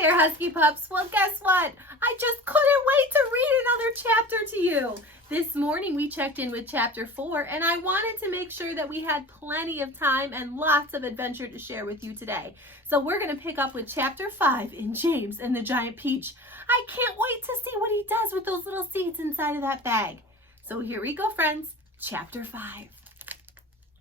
there, Husky Pups. Well, guess what? I just couldn't wait to read another chapter to you. This morning we checked in with chapter 4, and I wanted to make sure that we had plenty of time and lots of adventure to share with you today. So we're going to pick up with chapter 5 in James and the Giant Peach. I can't wait to see what he does with those little seeds inside of that bag. So here we go, friends. Chapter 5.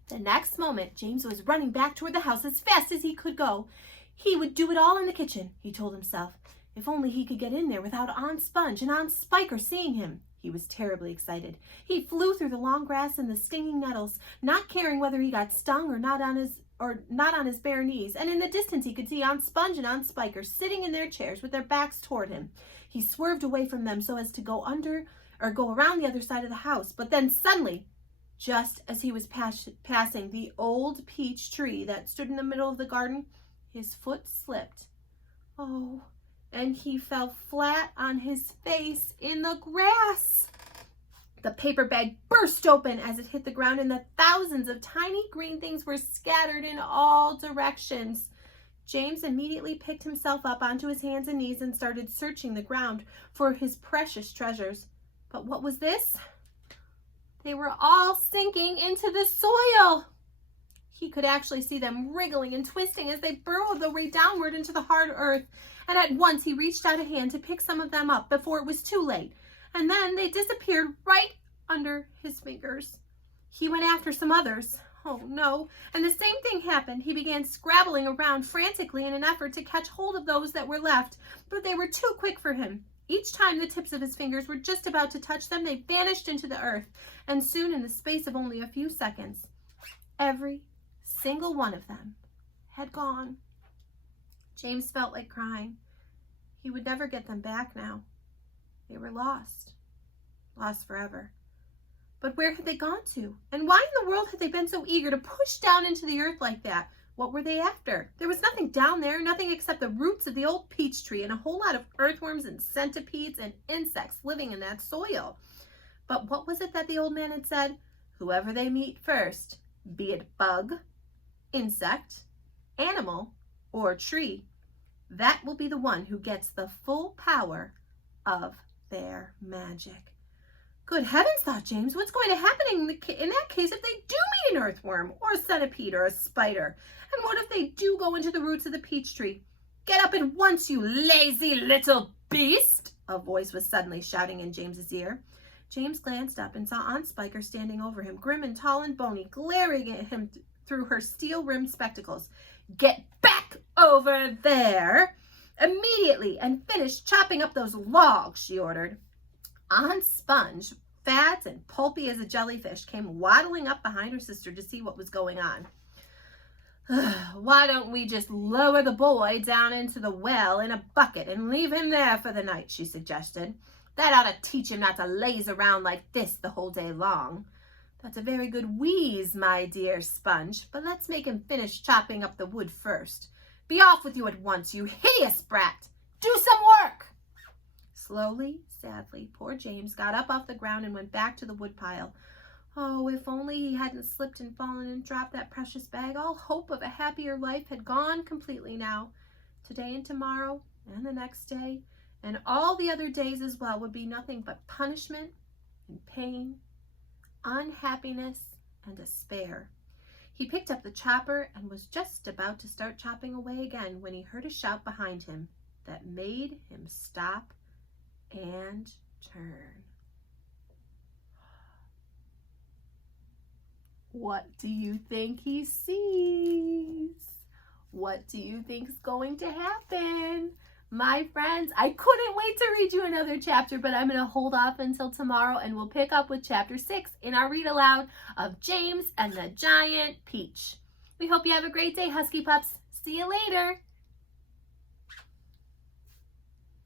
The next moment, James was running back toward the house as fast as he could go. He would do it all in the kitchen, he told himself. If only he could get in there without Aunt Sponge and Aunt Spiker seeing him. He was terribly excited. He flew through the long grass and the stinging nettles, not caring whether he got stung or not on his bare knees. And in the distance he could see Aunt Sponge and Aunt Spiker sitting in their chairs with their backs toward him. He swerved away from them so as to go around the other side of the house. But then suddenly, just as he was passing the old peach tree that stood in the middle of the garden, his foot slipped. Oh, and he fell flat on his face in the grass. The paper bag burst open as it hit the ground, and the thousands of tiny green things were scattered in all directions. James immediately picked himself up onto his hands and knees and started searching the ground for his precious treasures. But what was this? They were all sinking into the soil. He could actually see them wriggling and twisting as they burrowed their way downward into the hard earth. And at once he reached out a hand to pick some of them up before it was too late. And then they disappeared right under his fingers. He went after some others. Oh no. And the same thing happened. He began scrabbling around frantically in an effort to catch hold of those that were left. But they were too quick for him. Each time the tips of his fingers were just about to touch them, they vanished into the earth. And soon, in the space of only a few seconds, every single one of them had gone. James felt like crying. He would never get them back now. They were lost. Lost forever. But where had they gone to? And why in the world had they been so eager to push down into the earth like that? What were they after? There was nothing down there, nothing except the roots of the old peach tree and a whole lot of earthworms and centipedes and insects living in that soil. But what was it that the old man had said? Whoever they meet first, be it bug, insect, animal, or tree, that will be the one who gets the full power of their magic. Good heavens, thought James, what's going to happen in that case if they do meet an earthworm or a centipede or a spider? And what if they do go into the roots of the peach tree? Get up at once, you lazy little beast, a voice was suddenly shouting in James's ear. James glanced up and saw Aunt Spiker standing over him, grim and tall and bony, glaring at him through her steel-rimmed spectacles. Get back over there immediately and finish chopping up those logs, she ordered. Aunt Sponge, fat and pulpy as a jellyfish, came waddling up behind her sister to see what was going on. Why don't we just lower the boy down into the well in a bucket and leave him there for the night, she suggested. That ought to teach him not to laze around like this the whole day long. That's a very good wheeze, my dear Sponge, but let's make him finish chopping up the wood first. Be off with you at once, you hideous brat! Do some work! Slowly, sadly, poor James got up off the ground and went back to the woodpile. Oh, if only he hadn't slipped and fallen and dropped that precious bag. All hope of a happier life had gone completely now. Today and tomorrow and the next day and all the other days as well would be nothing but punishment and pain, unhappiness and despair. He picked up the chopper and was just about to start chopping away again when he heard a shout behind him that made him stop and turn. What do you think he sees? What do you think's going to happen? My friends, I couldn't wait to read you another chapter, but I'm going to hold off until tomorrow and we'll pick up with chapter 6 in our read aloud of James and the Giant Peach. We hope you have a great day, Husky Pups. See you later.